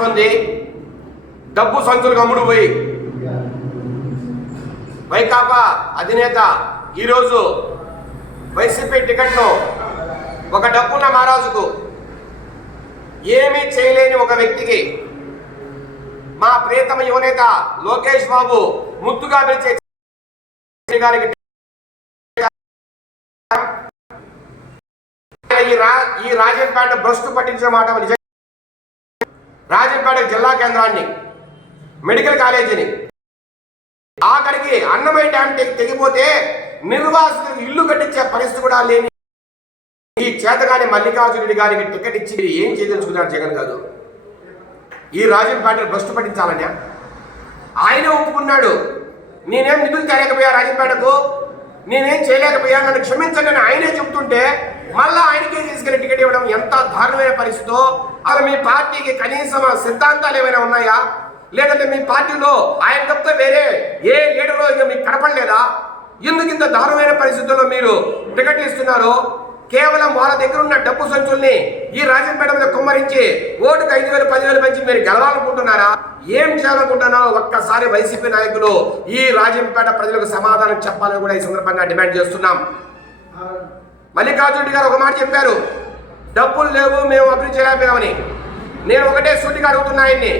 వస్తుంది డబ్బు సంచులు గమ్ముడు పోయి. వైకాపా అధినేత ఈరోజు వైసీపీ టికెట్ను ఒక డబ్బున్న మహారాజుకు ఏమీ చేయలేని ఒక వ్యక్తికి మా ప్రియతమ యువనేత లోకేష్ బాబు ముద్దుగా పిలిచే గారికి ఈ రా ఈ రాజంపేట భ్రష్టు పట్టించిన మాట నిజం రాజంపేట జిల్లా కేంద్రాన్ని మెడికల్ కాలేజీని. ఆఖరికి అన్నమయ్య డ్యామ్ తెగిపోతే నిర్వాసితులకు ఇల్లు కట్టించే పరిస్థితి కూడా లేని ఈ చేతగాని మల్లికార్జునుడి గారికి టికెట్ ఇచ్చి ఏం చేయదలుచుకున్నారు జగన్ గారు? ఈ రాజంపేట భ్రష్టు పట్టించాలని? ఆయన ఒప్పుకున్నాడు. నేనేం నిధులు తేలేకపోయా రాజంపేటకు? నేనేం చేయలేకపోయా? నన్ను క్షమించండి అని ఆయనే చెప్తుంటే మళ్ళా ఆయనకే తీసుకెళ్ళి టికెట్ ఇవ్వడం ఎంత దారుణమైన పరిస్థితో? అలా మీ పార్టీకి కనీసం సిద్ధాంతాలు ఏమైనా ఉన్నాయా? లేదంటే మీ పార్టీలో ఆయన తప్ప వేరే ఏ లీడరో ఇక మీకు కనపడలేదా? ఎందుకు ఇంత దారుణమైన పరిస్థితుల్లో మీరు టికెట్ ఇస్తున్నారు? కేవలం వాళ్ళ దగ్గర ఉన్న డబ్బు సంచుల్ని ఈ రాజంపేట మీద కుమ్మరించి ఓటుకు ఐదు వేలు పదివేలు పెంచి మీరు గెలవాలనుకుంటున్నారా? ఏం చేయాలనుకుంటున్నారో ఒక్కసారి వైసీపీ నాయకులు ఈ రాజంపేట ప్రజలకు సమాధానం చెప్పాలని కూడా ఈ సందర్భంగా డిమాండ్ చేస్తున్నాం. మల్లికార్జునుడి గారు ఒక మాట చెప్పారు. డబ్బులు లేవు మేము అభివృద్ధి చేయలేకపోయామని నేను ఒకటే సూటిగా అడుగుతున్నా ఆయన్ని.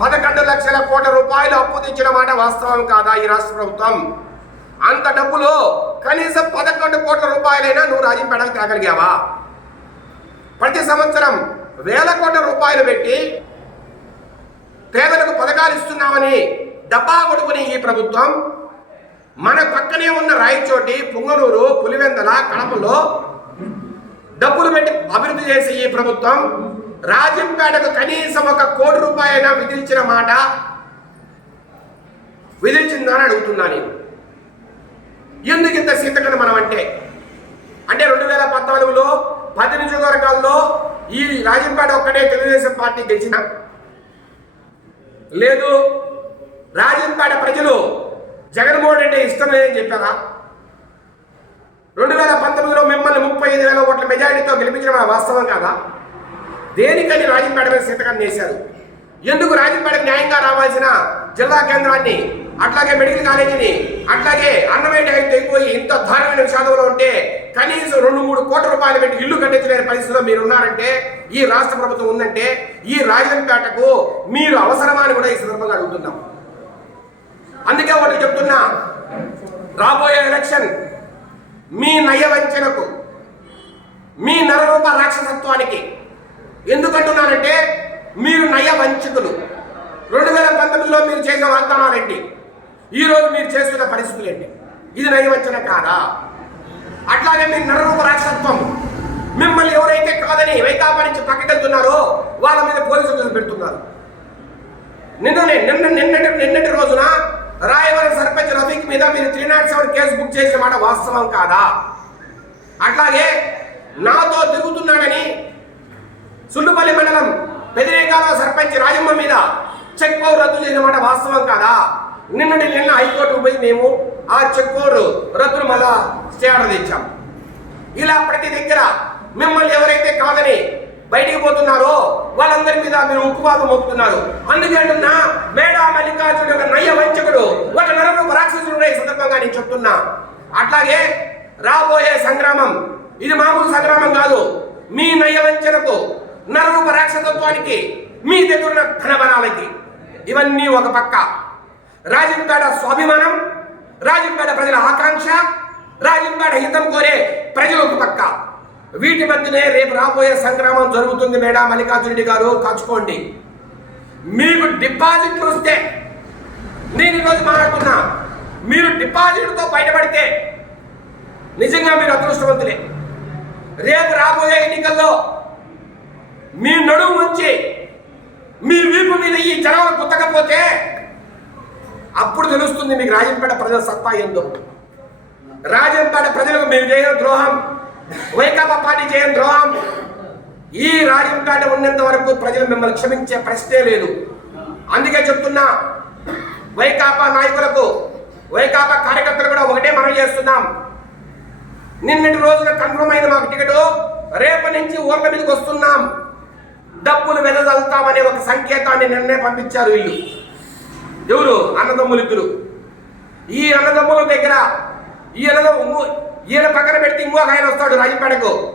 పదకొండు లక్షల కోట్ల రూపాయలు అప్పు తెచ్చిన మాట వాస్తవం కాదా ఈ రాష్ట్ర ప్రభుత్వం? అంత డబ్బులు కనీసం పదకొండు కోట్ల రూపాయలైనా నువ్వు రాజంపేటకు తేగలిగావా ప్రతి సంవత్సరం వేల కోట్ల రూపాయలు పెట్టి పేదలకు పథకాలు ఇస్తున్నామని డబ్బా కొడుకుని ఈ ప్రభుత్వం మన పక్కనే ఉన్న రాయచోటి పుంగనూరు పులివెందల కడపలో డబ్బులు పెట్టి అభివృద్ధి చేసే ఈ ప్రభుత్వం రాజంపేటకు కనీసం ఒక కోటి రూపాయలైనా విధించిన మాట విధించిందని అడుగుతున్నా నేను. ఎందుకు ఇంత సీతకని మనం అంటే? అంటే రెండు వేల పద్నాలుగులో పది నియోజకవర్గాల్లో ఈ రాజంపేట ఒక్కటే తెలుగుదేశం పార్టీ గెలిచిన లేదు. రాజంపేట ప్రజలు జగన్మోహన్ రెడ్డి ఇష్టం లేదని చెప్పారా? రెండు వేల పంతొమ్మిదిలో మిమ్మల్ని ముప్పై ఐదు వేల ఓట్ల మెజారిటీతో గెలిపించడం వాస్తవం కాదా? దేనికని రాజంపేట మీద సీతకం చేశారు ఎందుకు రాజంపేటకు న్యాయంగా రావాల్సిన జిల్లా కేంద్రాన్ని అట్లాగే మెడికల్ కాలేజీని అట్లాగే అన్నమయ్య డ్యామ్ తెగిపోయి ఇంత దారుణమైన విషాదంలో ఉంటే కనీసం రెండు మూడు కోట్ల రూపాయలు పెట్టి ఇల్లు కట్టించలేని పరిస్థితిలో మీరు ఉన్నారంటే ఈ రాష్ట్ర ప్రభుత్వం ఉందంటే ఈ రాజంపేటకు మీరు అవసరమా అని కూడా ఈ సందర్భంగా అడుగుతున్నాం. అందుకే ఒకటి చెప్తున్నా రాబోయే ఎలక్షన్ మీ నయవంచనకు మీ నరరూప రాక్షసత్వానికి ఎందుకంటున్నారంటే మీరు నయ వంచకులు రెండు వేల పంతొమ్మిదిలో మీరు చేసిన వాగ్దానాలేంటి ఈరోజు మీరు చేస్తున్న పరిస్థితులు ఏంటి? ఇది నయవంచన కాదా? అట్లాగే మీ నరరూప రాక్షసత్వం మిమ్మల్ని ఎవరైతే కాదని వైకాపా నుంచి పక్కకెళ్తున్నారో వాళ్ళ మీద పోలీసులు కేసులు పెడుతున్నారు. నిన్ననే నిన్న నిన్నటి నిన్నటి రోజున రాయవరం సర్పంచ్ రఫీక్ మీద మీరు three nought seven case book చేసిన మాట వాస్తవం కాదా? అట్లాగే నాతో తిరుగుతున్నాడని సుల్లుపల్లి మండలం పెదిరేకాల సర్పంచ్ రాజమ్మ మీద చెక్ పవర్ రద్దు చేసిన మాట వాస్తవం కాదా? నిన్నటి నిన్న హైకోర్టుకు పోయి మేము ఆ చెక్ పవర్ రద్దును మళ్ళా స్టే ఆర్డర్ తెచ్చాం. ఇలా ప్రతి దగ్గర మిమ్మల్ని ఎవరైతే కాదని బయటికి పోతున్నారో వాళ్ళందరి మీద మీరు ఉక్కువాదం మోపుతున్నారు. అందుకే అంటున్నా మేడా మల్లికార్జునుడు ఒక నయ్య వంచకుడు ఒక నరరూప రాక్షసుడు ఈ సందర్భంగా నేను చెప్తున్నా. అట్లాగే రాబోయే సంగ్రామం ఇది మామూలు సంగ్రామం కాదు మీ నయ్య వంచనకు నరూప రాక్షసత్వానికి మీ దగ్గర ఉన్న ధనబలాలకి. ఇవన్నీ ఒక పక్క. రాజంపేట స్వాభిమానం రాజంపేట ప్రజల ఆకాంక్ష రాజంపేట హితం కోరే ప్రజలు ఒక పక్క. వీటి మధ్యనే రేపు రాబోయే సంగ్రామం జరుగుతుంది మేడా మల్లికార్జునుడి గారు. కాచుకోండి. మీకు డిపాజిట్లు వస్తే నేను ఈరోజు మాట్లాడుతున్నా. మీరు డిపాజిట్తో బయటపడితే నిజంగా మీరు అదృష్టవంతులే. రేపు రాబోయే ఎన్నికల్లో మీ నడుము ఉంచి మీ వీపు మీద ఈ జనాలు కుత్తకపోతే అప్పుడు తెలుస్తుంది మీకు రాజంపేట ప్రజల సత్తా ఏందో. రాజంపేట ప్రజలకు మేము చేయని ద్రోహం వైకాపా పార్టీ చేయని ద్రోహం. ఈ రాజంపేట ఉన్నంత వరకు ప్రజలు మిమ్మల్ని క్షమించే ప్రశ్నే లేదు. అందుకే చెప్తున్నా వైకాపా నాయకులకు వైకాపా కార్యకర్తలు కూడా ఒకటే మనం చేస్తున్నాం. నిన్నటి రోజున కన్ఫర్మ్ అయింది మాకు టికెట్ రేపటి నుంచి ఊర్ల మీదకి వస్తున్నాం. డబ్బులు వెదజల్తామనే ఒక సంకేతాన్ని నిన్నే పంపించారు వీళ్ళు. ఎవరు? అన్నదమ్ములు ఇద్దరు. ఈ అన్నదమ్ముల దగ్గర ఈ అన్నదమ్ము ఈయన పక్కన పెడితే ఇంకొక ఆయన వస్తాడు రాజంపేటకు.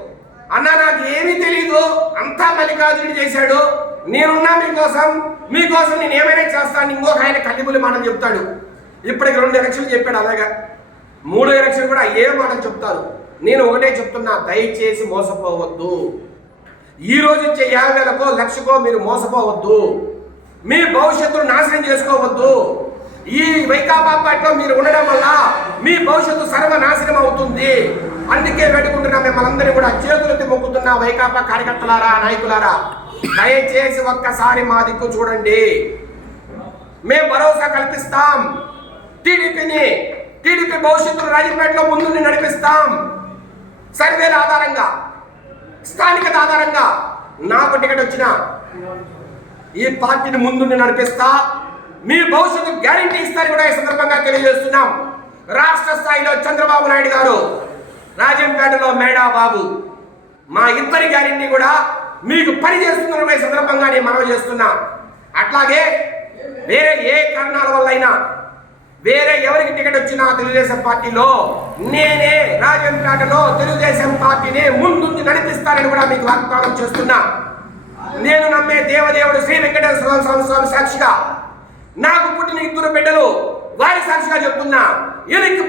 అన్న నాకు ఏమీ తెలియదు అంతా మల్లికార్జునుడు చేశాడు. నేనున్నా మీకోసం మీకోసం నేను ఏమైనా చేస్తాను ఇంకొక ఆయన కల్లిబుల్లి మాటలు చెప్తాడు. ఇప్పటికి రెండు ఎలక్షన్లు చెప్పాడు అలాగా. మూడో ఎలక్షన్ కూడా ఏ మాటలు చెప్తారు. నేను ఒకటే చెప్తున్నా దయచేసి మోసపోవద్దు. ఈ రోజు ఇచ్చే యాభై వేలకో లక్షకో మీరు మోసపోవద్దు. మీ భవిష్యత్తును నాశనం చేసుకోవద్దు. ఈ వైకాపా పార్టీలో మీరు ఉండడం వల్ల మీ భవిష్యత్తు సర్వనాశనం అవుతుంది. అందుకే పెట్టుకుంటున్నా మిమ్మల్ని అందరినీ కూడా చేతులకి మొక్కుతున్నా వైకాపా కార్యకర్తలారా నాయకులారా. దయచేసి ఒక్కసారి మా దిక్కు చూడండి. మేము భరోసా కల్పిస్తాం. టీడీపీని టీడీపీ భవిష్యత్తును రాజంపేటలో ముందుండి నడిపిస్తాం. సర్వేల ఆధారంగా స్థానికత ఆధారంగా నాకు టికెట్ వచ్చిన ఈ పార్టీని ముందుండి నడిపిస్తా. మీ భవిష్యత్తు గ్యారంటీ ఇస్తారని కూడా ఈ సందర్భంగా తెలియజేస్తున్నాం. రాష్ట్ర స్థాయిలో చంద్రబాబు నాయుడు గారు రాజంపేటలో మేడా బాబు మా ఇద్దరి గ్యారంటీ కూడా మీకు పని చేస్తున్న ఈ సందర్భంగా నేను మనవి చేస్తున్నా. అట్లాగే వేరే ఏ కారణాల వల్ల అయినా వేరే ఎవరికి టికెట్ వచ్చినా తెలుగుదేశం పార్టీలో నేనే రాజంపేటలో తెలుగుదేశం పార్టీని ముందుండి నడిపిస్తానని కూడా మీకు వాగ్దానం చేస్తున్నా. నేను నమ్మే దేవదేవుడు శ్రీ వెంకటేశ్వర స్వామి స్వామి సాక్షిగా. నాకు పుట్టిన ఇద్దరు బిడ్డలు వారి సాక్షిగా చెప్తున్నా.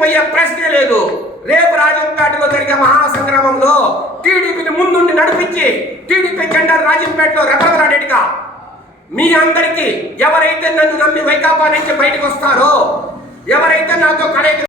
పోయే ప్రశ్నే లేదు. రేపు రాజంపేటలో జరిగే మహాసంగ్రామంలో టీడీపీని ముందుండి నడిపించి టీడీపీ జెండా రాజంపేటలో రెపరెపలాడేట్టుగా. మీ అందరికీ ఎవరైతే నన్ను నమ్మి వైకాపా నుంచి బయటకు వస్తారో ఎవరైతే నాతో కలయిక